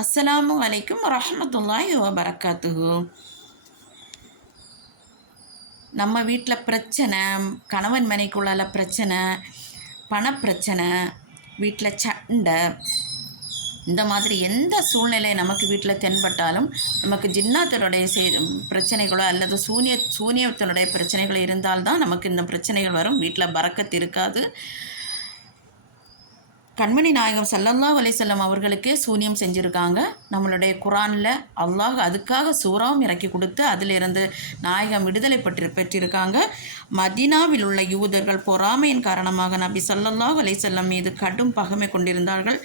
அஸ்ஸலாமு அலைக்கும் வரஹ்மத்துல்லாஹி வபரகாத்துஹு. நம்ம வீட்டில் பிரச்சனை கணவன் மனைக்குள்ளால பிரச்சனை பணப்பிரச்சனை வீட்டில் சண்டை இந்த மாதிரி எந்த சூழ்நிலை நமக்கு வீட்டில் தென்பட்டாலும் நமக்கு ஜின்னாத்தினுடைய செய் பிரச்சனைகளோ அல்லது சூனிய சூனியத்தினுடைய பிரச்சனைகளோ இருந்தால்தான் நமக்கு இந்த பிரச்சனைகள் வரும். வீட்டில் பறக்கத்து இருக்காது. கண்மணி நாயகம் சல்லல்லாஹ் அலைசல்லம் அவர்களுக்கே சூனியம் செஞ்சுருக்காங்க. நம்மளுடைய குரானில் அல்லாஹ் அதுக்காக சூறாவும் இறக்கி கொடுத்து அதிலிருந்து நாயகம் விடுதலை பெற்று பெற்றிருக்காங்க. மதினாவில் உள்ள யூதர்கள் பொறாமையின் காரணமாக நபி சல்லல்லாஹ் அலைசல்லம் மீது கடும் பகமை கொண்டிருந்தார்கள்.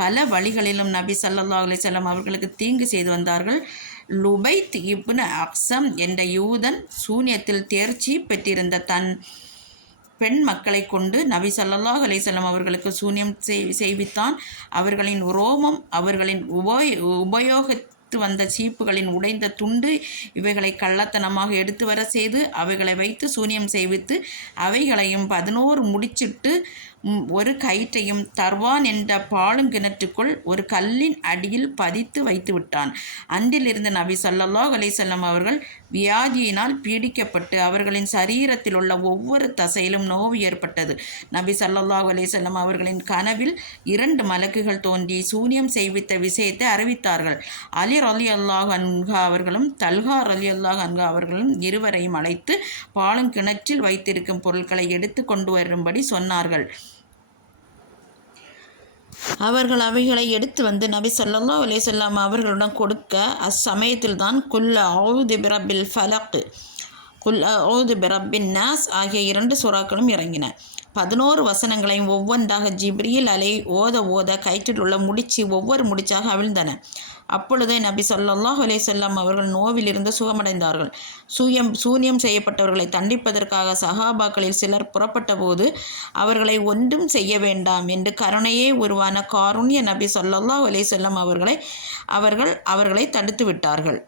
பல வழிகளிலும் நபி சல்லல்லாஹ் அலைசல்லம் அவர்களுக்கு தீங்கு செய்து வந்தார்கள். லுபைத் இப்னு அக்சம் என்ற யூதன் சூனியத்தில் தேர்ச்சி பெற்றிருந்த தன் பெண் மக்களை கொண்டு நபி சல்லாஹ் அலிசல்லாம் அவர்களுக்கு சூன்யம் செய் செய்வித்தான். அவர்களின் ரோமம் அவர்களின் உபய உபயோகித்து வந்த சீப்புகளின் உடைந்த துண்டு இவைகளை கள்ளத்தனமாக எடுத்து வர செய்து அவைகளை வைத்து சூனியம் செய்வித்து அவைகளையும் பதினோரு முடிச்சிட்டு ஒரு கயிற்றையும் தர்வான் என்ற பாலுங்கிணற்றுக்குள் ஒரு கல்லின் அடியில் பதித்து வைத்து விட்டான். அன்றிலிருந்து நபி சல்லல்லாஹ் அலிசல்லம் அவர்கள் வியாதியினால் பீடிக்கப்பட்டு அவர்களின் சரீரத்தில் உள்ள ஒவ்வொரு தசையிலும் நோவு ஏற்பட்டது. நபி சல்லாஹ் அலிசல்லம் அவர்களின் கனவில் இரண்டு மலக்குகள் தோன்றி சூனியம் செய்வித்த விஷயத்தை அறிவித்தார்கள். அலி ரலி அல்லாஹ் அன்ஹா அவர்களும் தல்ஹா அலி அல்லாஹ் அன்ஹா அவர்களும் இருவரையும் அழைத்து பாலும் கிணற்றில் வைத்திருக்கும் பொருட்களை எடுத்து கொண்டு வரும்படி சொன்னார்கள். அவர்கள் அவைகளை எடுத்து வந்து நபி ஸல்லல்லாஹு அலே வஸல்லம் அவர்களிடம் கொடுக்க அச்சமயத்தில் தான் குல்ல ஔது பிரபில் ஃபலக் குல் ஔது பிரபின் நாஸ் ஆகிய இரண்டு சுறாக்களும் இறங்கின. பதினோரு வசனங்களையும் ஒவ்வொன்றாக ஜிப்ரியில் அலை ஓத ஓத கயிற்றில் உள்ள முடிச்சு ஒவ்வொரு முடிச்சாக அவிழ்ந்தன. அப்பொழுதே நபி சொல்லாஹ் அலே செல்லம் அவர்கள் நோவிலிருந்து சுகமடைந்தார்கள். சூயம் சூன்யம் செய்யப்பட்டவர்களை தண்டிப்பதற்காக சஹாபாக்களில் சிலர் புறப்பட்டபோது அவர்களை ஒன்றும் செய்ய வேண்டாம் என்று கருணையே உருவான காருண்ய நபி ஸல்லல்லாஹு அலே செல்லம் அவர்களை அவர்கள் அவர்களை தடுத்து விட்டார்கள்.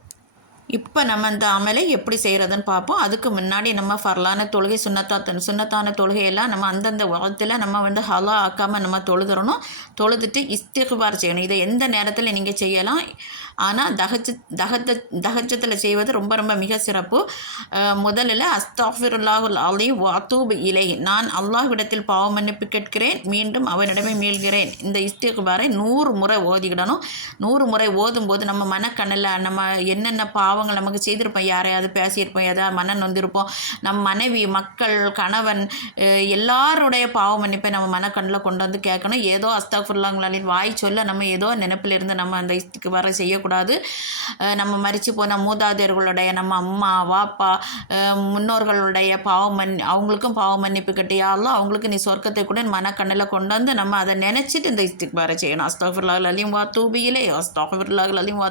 இப்போ நம்ம இந்த அமலை எப்படி செய்கிறதுன்னு பார்ப்போம். அதுக்கு முன்னாடி நம்ம ஃபர்லான தொழுகை சுண்ணத்தா சுண்ணத்தான தொழுகையெல்லாம் நம்ம அந்தந்த வகத்தில் நம்ம வந்து ஹலா ஆக்காமல் நம்ம தொழுதுறணும். தொழுதுட்டு இஸ்திகுபார் செய்யணும். இதை எந்த நேரத்தில் நீங்கள் செய்யலாம்? ஆனால் தகச்சு தகத்த தகச்சத்தில் செய்வது ரொம்ப ரொம்ப மிக சிறப்பு. முதலில் அஸ்தாஃபிருல்லாஹுல் அலி வாத்தூப் இலை. நான் அல்லாஹ்விடத்தில் பாவ மன்னிப்பு கேட்கிறேன். மீண்டும் அவனிடமே மீள்கிறேன். இந்த இஸ்திகுபாரை நூறு முறை ஓதிக்கிடணும். நூறு முறை ஓதும்போது நம்ம மனக்கண்ணில் நம்ம என்னென்ன பாவங்கள் நமக்கு செய்திருப்போம் யாரையாவது பேசியிருப்போம் ஏதாவது மன நொந்திருப்போம் நம் மனைவி மக்கள் கணவன் எல்லாருடைய பாவ மன்னிப்பை நம்ம மனக்கண்ணில் கொண்டு வந்து கேட்கணும். ஏதோ அஸ்தாஃபுல்லாங்களின் வாய் சொல்ல நம்ம ஏதோ நினைப்பிலிருந்து நம்ம அந்த இஸ்துக்கு வர செய்யக்கூடாது. கூடாது நம்ம மறித்து போன மூதாதையர்களுடைய நம்ம அம்மா வாப்பா முன்னோர்களுடைய பாவமன் அவங்களுக்கும் பாவ மன்னிப்பு கட்டியாலும் அவங்களுக்கு நீ சொர்க்கத்தை கூட மனக்கண்ணில் கொண்டு வந்து நம்ம அதை நினச்சிட்டு இந்த இஸ்துக்கு செய்யணும். அஸ்தாஃபுல்லாஹ் அலிம் வா தூபியிலே அஸ்தாஃபுல்லாஹ் அலிம் வா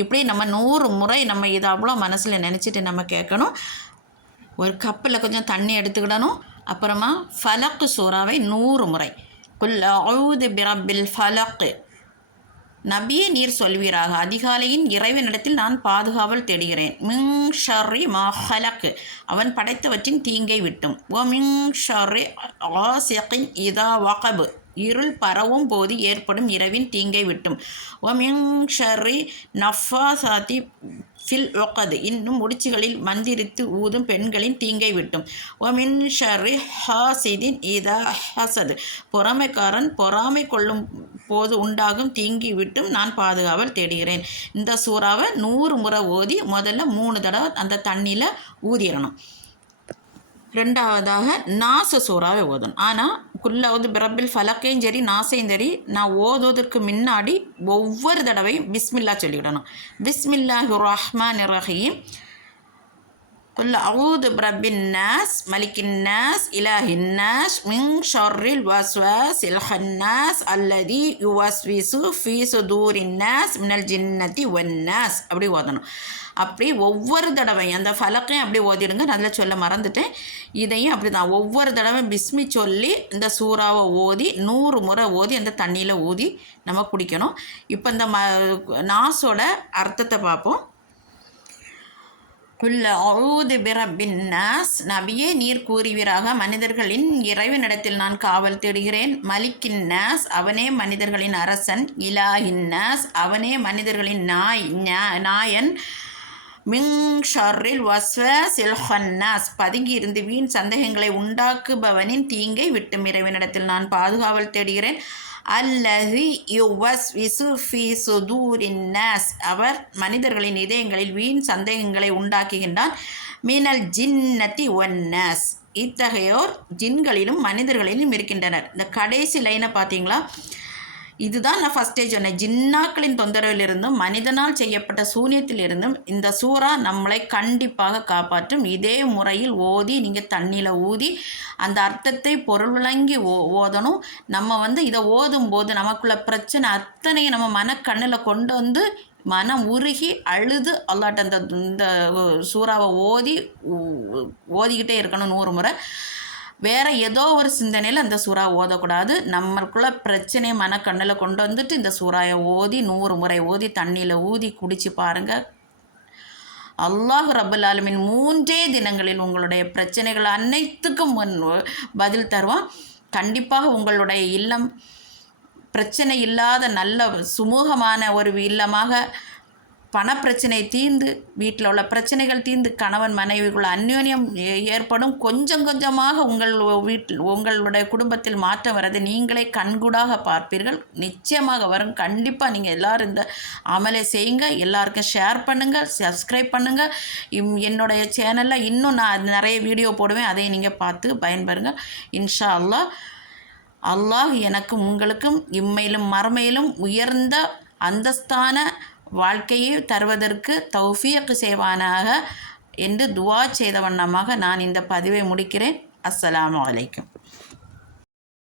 இப்படி நம்ம நூறு முறை நம்ம இதை அவ்வளோ மனசில் நினச்சிட்டு நம்ம கேட்கணும். ஒரு கப்பில் கொஞ்சம் தண்ணி எடுத்துக்கிடணும். அப்புறமா ஃபலக்கு சூறாவை நூறு முறை. குல் அவுது பிரபில் ஃபலக்கு. நபியே நீர் சொல்வீராக. அதிகாலையின் இறைவனிடத்தில் நான் பாதுகாவல் தேடுகிறேன். மிங் ஷர்ரி மஹலக் அவன் படைத்தவற்றின் தீங்கை விட்டும். ஓ மிங் ஷர்ரி ஆசியக்கின் இதா வகபு. இருள் பரவும் போது ஏற்படும் இரவின் தீங்கை விட்டும். ஓ மிங் ஷர்ரி நஃபாசாத்தி ஃபில் ஒக்கது இன்னும் முடிச்சுகளில் மந்திரித்து ஊதும் பெண்களின் தீங்கை விட்டும். ஒமின் ஷர்ரி ஹாசிதின் இதா ஹசது. பொறாமைக்காரன் பொறாமை கொள்ளும் போது உண்டாகும் தீங்கி விட்டும் நான் பாதுகாவல் தேடுகிறேன். இந்த சூறாவை நூறு முறை ஓதி முதல்ல மூணு தடவை அந்த தண்ணியில் ஊதிடணும் ரெண்டாவதாக நாச சூறாவை ஓதணும் ஆனால் குல்லாவது பிரபில் ஃபலக்கையும் சரி நாசையும் சரி நான் ஓதுவதற்கு முன்னாடி ஒவ்வொரு தடவையும் பிஸ்மில்லா சொல்லிவிடணும். பிஸ்மில்லாஹி ரஹ்மான் ரஹீம். குல் அவுது பிரபின் நாஸ் மலிக்கின் நாஸ் இலாஹின் நாஸ் மிங் ஷர்ரில் வஸ்வாஸ் இல்ஹன்னாஸ் அல்லதி யுவஸ்விசு ஃபீ சுதூரின் நாஸ் மினல் ஜின்னதி ஒன்னாஸ் அப்படி ஓதணும். அப்படி ஒவ்வொரு தடவையும் அந்த ஃபலக்கையும் அப்படி ஓதிடுங்க. நான் அதில் சொல்ல மறந்துட்டேன். இதையும் அப்படி தான். ஒவ்வொரு தடவை பிஸ்மி சொல்லி இந்த சூறாவை ஓதி நூறு முறை ஓதி அந்த தண்ணியில் ஊதி நம்ம குடிக்கணும். இப்போ இந்த ம நாஸோட அர்த்தத்தை பார்ப்போம். குல்ல அவுது பிரபின் நாஸ். நபியே நீர் கூறுவீராக மனிதர்களின் இறைவனிடத்தில் நான் காவல் தேடுகிறேன். மலிக்கின் நாஸ் அவனே மனிதர்களின் அரசன். இலாஹின் நாஸ் அவனே மனிதர்களின் நாய் நாயன். மிங் ஷர்ரில் வஸ்வ ஹன்னாஸ் பதுங்கியிருந்து வீண் சந்தேகங்களை உண்டாக்குபவனின் தீங்கை விட்டும். இறைவனிடத்தில் நான் பாதுகாவல் தேடுகிறேன். அல்லது யுவஸ் விசு ஃபி சுதூரின் நாஸ். அவர் மனிதர்களின் இதயங்களில் வீண் சந்தேகங்களை உண்டாக்குகின்றான் மீனல் ஜின்னத்தி ஒன்னாஸ் இத்தகையோர் ஜின்களிலும் மனிதர்களிலும் இருக்கின்றனர். இந்த கடைசி லைனை பார்த்தீங்களா? இதுதான் நான் ஃபஸ்ட்டே சொன்னேன். ஜின்னாக்களின் தொந்தரவிலிருந்தும் மனிதனால் செய்யப்பட்ட சூனியத்திலிருந்தும் இந்த சூறா நம்மளை கண்டிப்பாக காப்பாற்றும். இதே முறையில் ஓதி நீங்கள் தண்ணியில் ஊதி அந்த அர்த்தத்தை பொருள் விளங்கி ஓ ஓதணும். நம்ம வந்து இதை ஓதும் போது நமக்குள்ள பிரச்சனை அத்தனையும் நம்ம மனக்கண்ணில் கொண்டு வந்து மனம் உருகி அழுது அல்லாட்ட அந்த இந்த சூறாவை ஓதி ஓதிக்கிட்டே இருக்கணும் நூறு முறை. வேற ஏதோ ஒரு சிந்தனையில் அந்த சூறா ஓதக்கூடாது. நம்மளுக்குள்ள பிரச்சனையை மனக்கண்ணில் கொண்டு வந்துட்டு இந்த சூறாயை ஓதி நூறு முறை ஓதி தண்ணியில் ஊதி குடிச்சு பாருங்க. அல்லாஹ் ரபுல் ஆலமின் மூன்றே தினங்களில் உங்களுடைய பிரச்சனைகள் அனைத்துக்கும் முன் பதில் தருவான். கண்டிப்பாக உங்களுடைய இல்லம் பிரச்சனை இல்லாத நல்ல சுமூகமான ஒரு இல்லமாக பணப்பிரச்சனை தீர்ந்து வீட்டில் உள்ள பிரச்சனைகள் தீர்ந்து கணவன் மனைவிக்குள்ள அந்யோன்யம் ஏ- ஏற்படும். கொஞ்சம் கொஞ்சமாக உங்கள் வீட்டில் உங்களுடைய குடும்பத்தில் மாற்றம் வர்றது நீங்களே கண்கூடாக பார்ப்பீர்கள். நிச்சயமாக வரும். கண்டிப்பாக நீங்கள் எல்லாரும் இந்த அமலை செய்யுங்க. எல்லாருக்கும் ஷேர் பண்ணுங்கள் சப்ஸ்கிரைப் பண்ணுங்கள் இம் என்னுடைய சேனலில் இன்னும் நான் நிறைய வீடியோ போடுவேன். அதை நீங்கள் பார்த்து பயன்பெறுங்க. இன்ஷா அல்லாஹ் அல்லாஹ் எனக்கும் உங்களுக்கும் இம்மையிலும் மறுமையிலும் உயர்ந்த அந்தஸ்தான வாழ்க்கையை தருவதற்கு தௌஃபியக்கு செய்வானாக என்று துவா செய்த வண்ணமாக நான் இந்த பதிவை முடிக்கிறேன். அஸ்ஸலாமு அலைக்கும்.